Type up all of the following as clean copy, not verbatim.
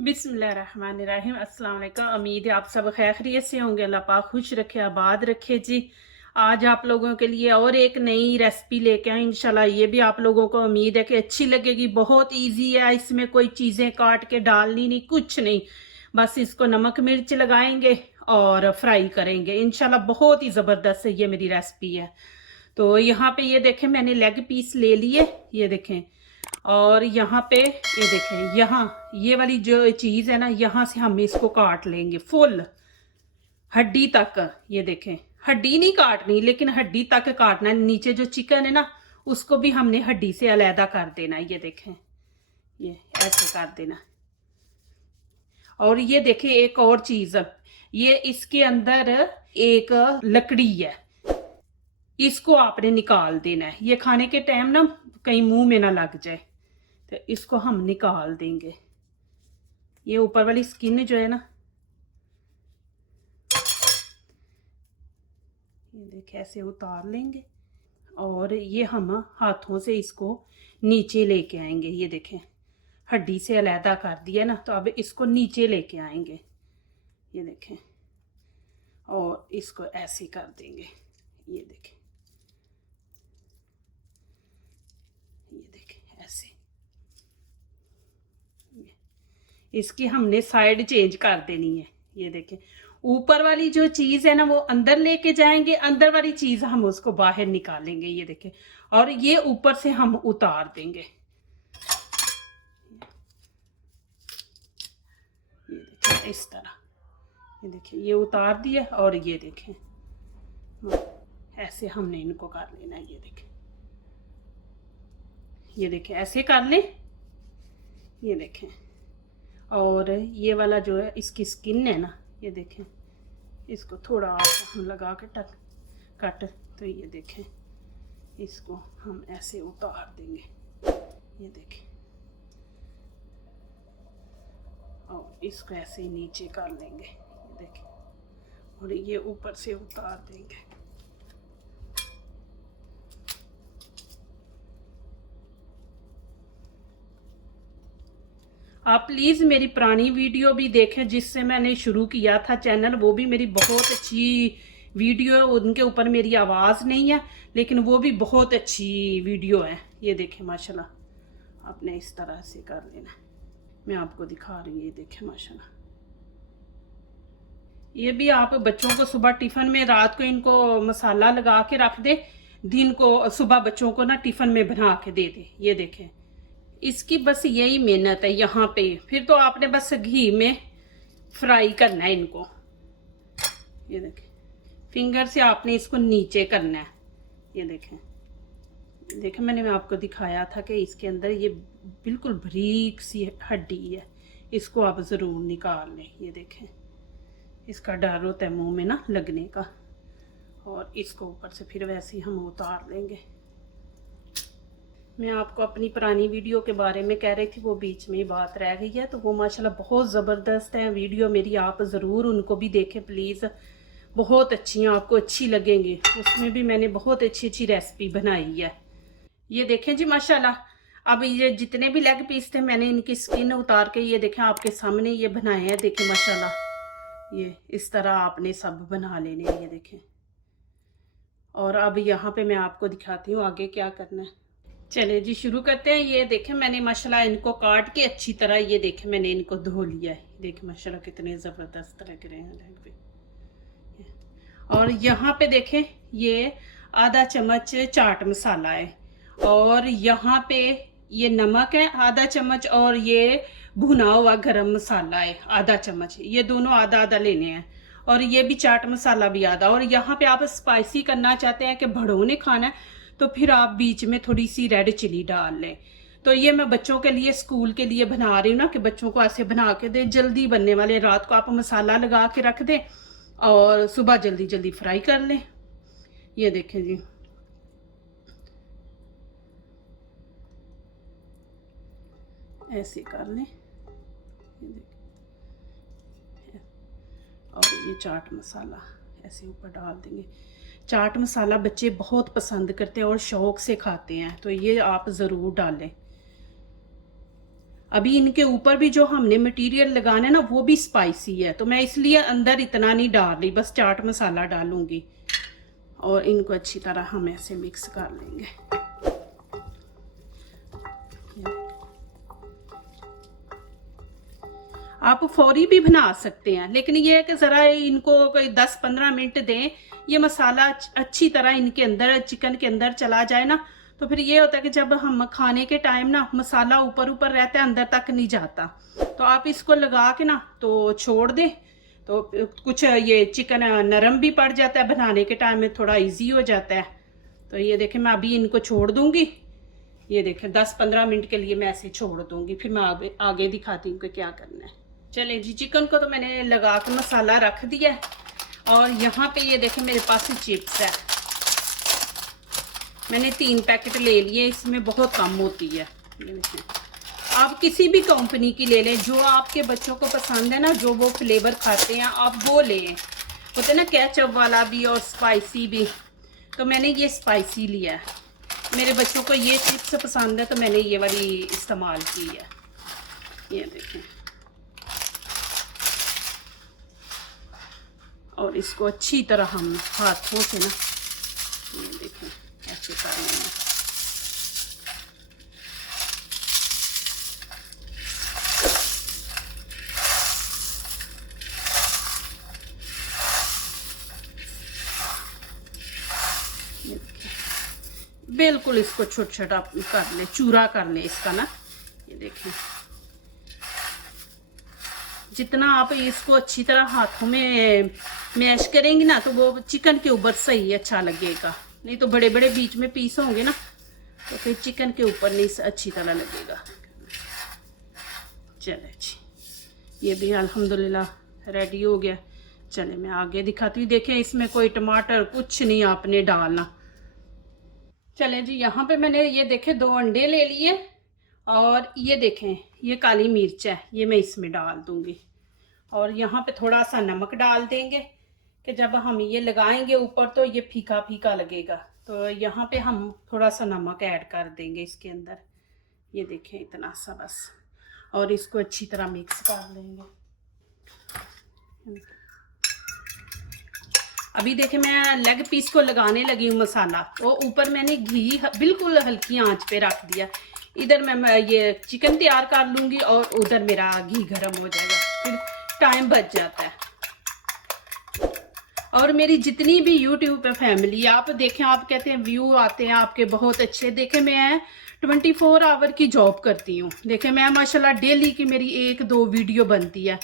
बिस्मिल्लाहिर्रहमानिर्रहीम। अस्सलाम वालेकुम। उम्मीद है आप सब खैरियत से होंगे। अल्लाह पाक खुश रखे आबाद रखे जी। आज आप लोगों के लिए और एक नई रेसिपी लेके आए इंशाल्लाह। ये भी आप लोगों को उम्मीद है कि अच्छी लगेगी। बहुत इजी है, इसमें कोई चीज़ें काट के डालनी नहीं, कुछ नहीं, बस इसको नमक मिर्च लगाएंगे और फ्राई करेंगे इंशाल्लाह। बहुत ही ज़बरदस्त है ये मेरी रेसिपी है। तो यहाँ पे ये देखें, मैंने लेग पीस ले लिए, ये देखें। और यहाँ पे ये देखें, यहाँ ये वाली जो चीज़ है ना, यहाँ से हम इसको काट लेंगे फुल हड्डी तक। ये देखें, हड्डी नहीं काटनी लेकिन हड्डी तक काटना है। नीचे जो चिकन है ना, उसको भी हमने हड्डी से अलहदा कर देना है। ये देखें, ये ऐसे कर देना। और ये देखें एक और चीज़, ये इसके अंदर एक लकड़ी है, इसको आपने निकाल देना है। ये खाने के टाइम ना कहीं मुंह में ना लग जाए, तो इसको हम निकाल देंगे। ये ऊपर वाली स्किन जो है ना, ये देखिए ऐसे उतार लेंगे और ये हम हाथों से इसको नीचे लेके आएंगे। ये देखें, हड्डी से अलहदा कर दिया ना, तो अब इसको नीचे लेके आएंगे। ये देखें, और इसको ऐसे कर देंगे। ये देखें, ये देखें ऐसे। इसकी हमने साइड चेंज कर देनी है। ये देखें, ऊपर वाली जो चीज़ है ना वो अंदर लेके जाएंगे, अंदर वाली चीज़ हम उसको बाहर निकालेंगे। ये देखें, और ये ऊपर से हम उतार देंगे। ये देखें इस तरह, ये देखिए ये उतार दिया। और ये देखें ऐसे हमने इनको कर लेना है। ये देखें, ये देखें ऐसे कर लें। ये देखें, और ये वाला जो है इसकी स्किन है ना, ये देखें, इसको थोड़ा हम लगा के कट, तो ये देखें इसको हम ऐसे उतार देंगे। ये देखें, और इसको ऐसे ही नीचे कर लेंगे। ये देखें, और ये ऊपर से उतार देंगे। आप प्लीज़ मेरी पुरानी वीडियो भी देखें जिससे मैंने शुरू किया था चैनल। वो भी मेरी बहुत अच्छी वीडियो है, उनके ऊपर मेरी आवाज़ नहीं है लेकिन वो भी बहुत अच्छी वीडियो है। ये देखें माशाल्लाह, आपने इस तरह से कर लेना। मैं आपको दिखा रही हूँ, ये देखें माशाल्लाह। ये भी आप बच्चों को सुबह टिफ़िन में, रात को इनको मसाला लगा के रख दे, दिन को सुबह बच्चों को ना टिफ़िन में बना के दे दे। ये देखें, इसकी बस यही मेहनत है यहाँ पे। फिर तो आपने बस घी में फ्राई करना है इनको। ये देखें, फिंगर से आपने इसको नीचे करना है। ये देखें, देखें मैंने आपको दिखाया था कि इसके अंदर ये बिल्कुल बारीक सी हड्डी है, इसको आप ज़रूर निकाल लें। ये देखें, इसका डर होता है मुंह में ना लगने का। और इसको ऊपर से फिर वैसे ही हम उतार लेंगे। मैं आपको अपनी पुरानी वीडियो के बारे में कह रही थी, वो बीच में ही बात रह गई है। तो वो माशाल्लाह बहुत ज़बरदस्त है वीडियो मेरी, आप ज़रूर उनको भी देखें प्लीज़। बहुत अच्छी हैं, आपको अच्छी लगेंगी। उसमें भी मैंने बहुत अच्छी अच्छी रेसिपी बनाई है। ये देखें जी माशाल्लाह। अब ये जितने भी लेग पीस थे मैंने इनकी स्किन उतार के ये देखें आपके सामने ये बनाए हैं। देखें माशाल्लाह, ये इस तरह आपने सब बना लेने हैं। ये देखें, और अब यहाँ पे मैं आपको दिखाती हूँ आगे क्या करना है। चलिए जी शुरू करते हैं। ये देखें मैंने माशाल्लाह इनको काट के अच्छी तरह, ये देखें मैंने इनको धो लिया है। देखें माशाल्लाह कितने ज़बरदस्त लग रहे हैं लेग पे। और यहाँ पे देखें ये आधा चम्मच चाट मसाला है, और यहाँ पे ये नमक है आधा चम्मच, और ये भुना हुआ गरम मसाला है आधा चम्मच। ये दोनों आधा आधा लेने हैं, और ये भी चाट मसाला भी आधा। और यहाँ पे आप स्पाइसी करना चाहते हैं कि भड़ोने खाना है, तो फिर आप बीच में थोड़ी सी रेड चिली डाल लें। तो ये मैं बच्चों के लिए, स्कूल के लिए बना रही हूँ ना, कि बच्चों को ऐसे बना के दें, जल्दी बनने वाले। रात को आप मसाला लगा के रख दें और सुबह जल्दी जल्दी फ्राई कर लें। ये देखें जी, ऐसे कर लें। ये देखें, और ये चाट मसाला ऐसे ऊपर डाल देंगे। चाट मसाला बच्चे बहुत पसंद करते हैं और शौक़ से खाते हैं, तो ये आप ज़रूर डालें। अभी इनके ऊपर भी जो हमने मटेरियल लगाना है ना वो भी स्पाइसी है, तो मैं इसलिए अंदर इतना नहीं डाल रही, बस चाट मसाला डालूंगी। और इनको अच्छी तरह हम ऐसे मिक्स कर लेंगे। आप फौरी भी बना सकते हैं, लेकिन ये है कि ज़रा इनको कोई 10-15 मिनट दें, ये मसाला अच्छी तरह इनके अंदर, चिकन के अंदर चला जाए ना, तो फिर ये होता है कि जब हम खाने के टाइम ना मसाला ऊपर ऊपर रहता है, अंदर तक नहीं जाता। तो आप इसको लगा के ना तो छोड़ दें, तो कुछ ये चिकन नरम भी पड़ जाता है, बनाने के टाइम में थोड़ा इजी हो जाता है। तो ये देखें, मैं अभी इनको छोड़ दूंगी। ये देखें 10-15 मिनट के लिए मैं ऐसे छोड़ दूंगी, फिर मैं आगे दिखाती हूँ कि क्या करना है। चले जी, चिकन को तो मैंने लगा के मसाला रख दिया है, और यहाँ पे ये देखें मेरे पास चिप्स है। मैंने 3 पैकेट ले लिए, इसमें बहुत कम होती है। ये देखें, आप किसी भी कंपनी की ले लें, जो आपके बच्चों को पसंद है ना, जो वो फ्लेवर खाते हैं आप वो लें। होते ना केचप वाला भी और स्पाइसी भी, तो मैंने ये स्पाइसी लिया है। मेरे बच्चों को ये चिप्स पसंद है, तो मैंने ये वाली इस्तेमाल की है। ये देखें, और इसको अच्छी तरह हम हाथों से ना, ये देखें ऐसे कर लेंगे। बिल्कुल इसको छोटा छोटा कर ले, चूरा कर ले इसका ना। ये देखें, जितना आप इसको अच्छी तरह हाथों में मैश करेंगे ना, तो वो चिकन के ऊपर सही अच्छा लगेगा। नहीं तो बड़े बड़े बीच में पीस होंगे ना, तो फिर चिकन के ऊपर नहीं अच्छी तरह लगेगा। चले जी, ये भी अल्हम्दुलिल्लाह रेडी हो गया। चले मैं आगे दिखाती हूँ। देखें, इसमें कोई टमाटर कुछ नहीं आपने डालना। चले जी, यहाँ पे मैंने ये देखें 2 अंडे ले लिए, और ये देखें ये काली मिर्च है, ये मैं इसमें डाल दूंगी। और यहाँ पे थोड़ा सा नमक डाल देंगे कि जब हम ये लगाएंगे ऊपर तो ये फीका फीका लगेगा, तो यहाँ पे हम थोड़ा सा नमक ऐड कर देंगे इसके अंदर। ये देखें इतना सा बस, और इसको अच्छी तरह मिक्स कर लेंगे। अभी देखें मैं लेग पीस को लगाने लगी हूँ मसाला, वो ऊपर मैंने घी बिल्कुल हल्की आंच पे रख दिया। इधर मैं ये चिकन तैयार कर लूँगी और उधर मेरा घी गर्म हो जाएगा, फिर टाइम बच जाता है। और मेरी जितनी भी यूट्यूब पे फैमिली, आप देखें, आप कहते हैं व्यू आते हैं आपके बहुत अच्छे। देखें मैं 24 आवर की जॉब करती हूँ। देखें मैं माशाल्लाह डेली की मेरी 1-2 वीडियो बनती है।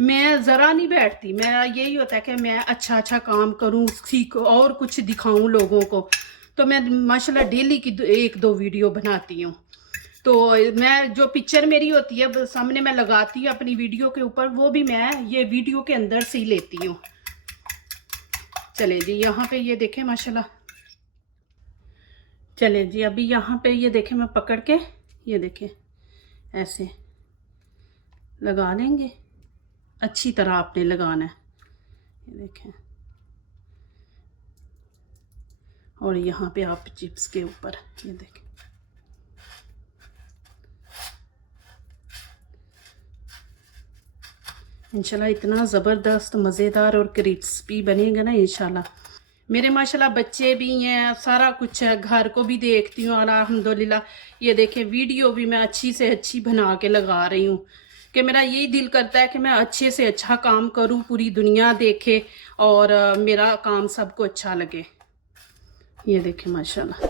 मैं ज़रा नहीं बैठती, मेरा यही होता है कि मैं अच्छा अच्छा काम करूँ, सीखो और कुछ दिखाऊँ लोगों को। तो मैं माशाल्लाह डेली की 1-2 वीडियो बनाती हूँ। तो मैं जो पिक्चर मेरी होती है सामने मैं लगाती हूँ अपनी वीडियो के ऊपर, वो भी मैं ये वीडियो के अंदर से ही लेती हूँ। चले जी, यहाँ पे ये देखें माशाल्लाह। चले जी, अभी यहाँ पे ये देखें मैं पकड़ के, ये देखें ऐसे लगा लेंगे। अच्छी तरह आपने लगाना है, ये देखें। और यहाँ पे आप चिप्स के ऊपर ये देखें। इंशाल्लाह इतना ज़बरदस्त मज़ेदार और क्रिस्पी बनेगा ना इंशाल्लाह। मेरे माशाल्लाह बच्चे भी हैं, सारा कुछ है, घर को भी देखती हूँ अल्हम्दुलिल्लाह। ये देखें वीडियो भी मैं अच्छी से अच्छी बना के लगा रही हूँ, कि मेरा यही दिल करता है कि मैं अच्छे से अच्छा काम करूँ, पूरी दुनिया देखे और मेरा काम सबको अच्छा लगे। ये देखें माशाल्लाह,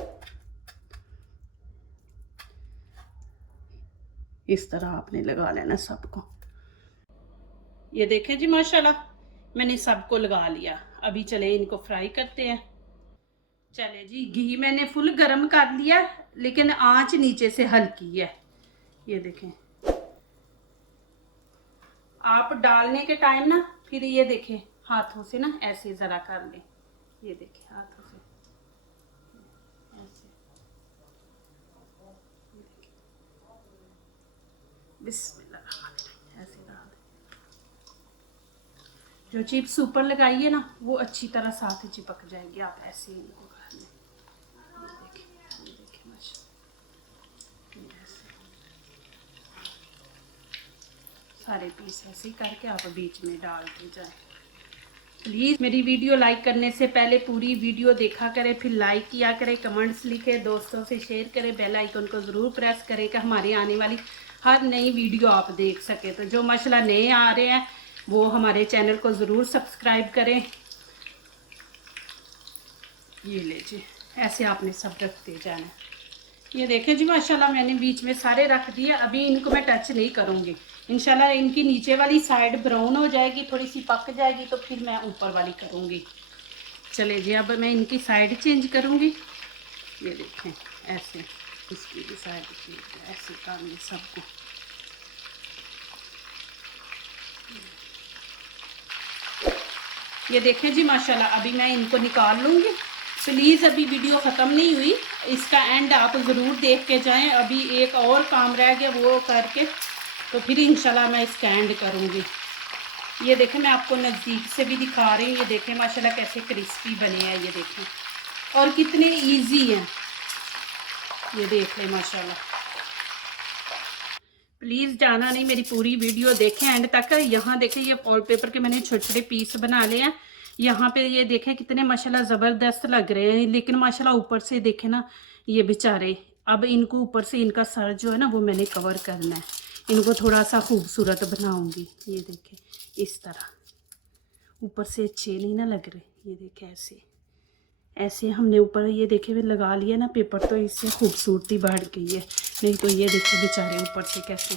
इस तरह आपने लगा लेना सबको। ये देखें जी माशाल्लाह मैंने सबको लगा लिया। अभी चले इनको फ्राई करते हैं। चले जी, घी मैंने फुल गरम कर लिया, लेकिन आंच नीचे से हल्की है। ये देखें, आप डालने के टाइम ना फिर ये देखें हाथों से ना ऐसे ज़रा कर लें। ये देखें हाथों से ऐसे, बिस्मिल्लाह ऐसे डाल दें। जो चिप्स ऊपर लगाइए ना वो अच्छी तरह साथ ही चिपक जाएगी। आप ऐसे ही इनको कर लें। ये देखें माशाल्लाह ऐसे। सारे पीस ऐसे ही करके आप बीच में डालते जाए। प्लीज़ मेरी वीडियो लाइक करने से पहले पूरी वीडियो देखा करें, फिर लाइक किया करें, कमेंट्स लिखें, दोस्तों से शेयर करें, बेल आइकन को ज़रूर प्रेस करें कि हमारी आने वाली हर नई वीडियो आप देख सकें। तो जो माशाल्लाह नए आ रहे हैं वो हमारे चैनल को ज़रूर सब्सक्राइब करें। ये लीजिए, ऐसे आपने सब रखते जाना। ये देखें जी माशाल्लाह मैंने बीच में सारे रख दिए। अभी इनको मैं टच नहीं करूँगी, इंशाल्लाह इनकी नीचे वाली साइड ब्राउन हो जाएगी, थोड़ी सी पक जाएगी तो फिर मैं ऊपर वाली करूँगी। चले जी, अब मैं इनकी साइड चेंज करूँगी। ये देखें ऐसे, इसकी भी साइड चेंज ऐसे करनी सबको। ये देखें जी माशाल्लाह, अभी मैं इनको निकाल लूँगी। प्लीज़ अभी वीडियो ख़त्म नहीं हुई, इसका एंड आप ज़रूर देख के जाएं। अभी एक और काम रह गया, वो करके तो फिर इंशाल्लाह मैं इसका एंड करूँगी। ये देखें, मैं आपको नज़दीक से भी दिखा रही हूँ। ये देखें माशाल्लाह कैसे क्रिस्पी बने हैं, ये देखें और कितने इजी हैं। ये देख लें माशाल्लाह। प्लीज़ जाना नहीं, मेरी पूरी वीडियो देखें एंड तक। यहाँ देखें, ये वॉलपेपर के मैंने छोटे छोटे पीस बना लिए हैं। यहाँ पे ये देखें कितने माशाल्लाह ज़बरदस्त लग रहे हैं, लेकिन माशाल्लाह ऊपर से देखें ना ये बेचारे। अब इनको ऊपर से इनका सर जो है ना वो मैंने कवर करना है, इनको थोड़ा सा खूबसूरत बनाऊंगी। ये देखें इस तरह, ऊपर से अच्छे नहीं ना लग रहे। ये देखें ऐसे ऐसे हमने ऊपर ये देखे हुए लगा लिया ना पेपर, तो इससे खूबसूरती बढ़ गई है। नहीं तो ये देखे बेचारे ऊपर से कैसे,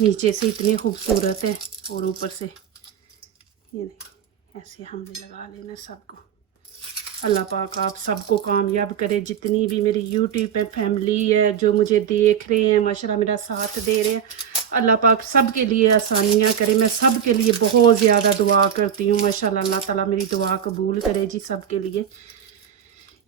नीचे से इतने खूबसूरत है और ऊपर से ये ऐसे हमने लगा लेना सबको। अल्लाह पाक आप सबको कामयाब करे। जितनी भी मेरी यूट्यूब पे फैमिली है जो मुझे देख रहे हैं, माशाल्लाह मेरा साथ दे रहे हैं, अल्लाह पाक सब के लिए आसानियाँ करे। मैं सब के लिए बहुत ज़्यादा दुआ करती हूँ माशाल्लाह। अल्लाह ताला मेरी दुआ कबूल करे जी सब के लिए।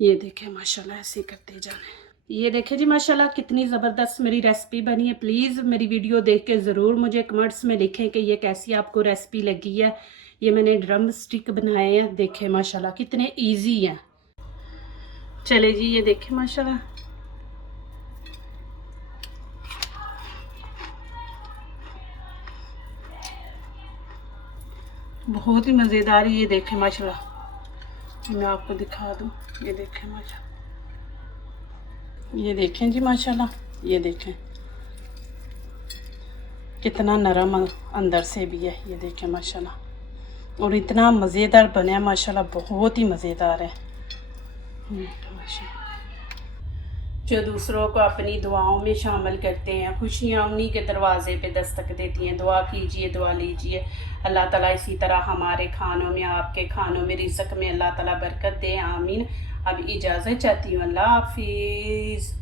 ये देखें माशाल्लाह ऐसे करते जाने। ये देखें जी माशाल्लाह कितनी ज़बरदस्त मेरी रेसिपी बनी है। प्लीज़ मेरी वीडियो देख के ज़रूर मुझे कमेंट्स में लिखें कि ये कैसी आपको रेसिपी लगी है। ये मैंने ड्रम स्टिक बनाए हैं, देखें माशाल्लाह कितने इजी हैं। चले जी, ये देखें माशाल्लाह बहुत ही मज़ेदार। ये देखें माशाल्लाह, मैं आपको दिखा दूँ। ये देखें माशाल्लाह, ये देखें जी माशाल्लाह, ये देखें कितना नरम अंदर से भी है। ये देखें माशाल्लाह, और इतना मज़ेदार बने हैं माशाल्लाह, बहुत ही मज़ेदार है माशाल्लाह। जो दूसरों को अपनी दुआओं में शामिल करते हैं, खुशियाँ उन्हीं के दरवाज़े पे दस्तक देती हैं। दुआ कीजिए, दुआ लीजिए, अल्लाह ताला इसी तरह हमारे खानों में, आपके खानों में, रिज़्क़ में अल्लाह ताला बरकत दे। आमीन। अब इजाज़त चाहती हूँ, अल्लाह हाफिज़।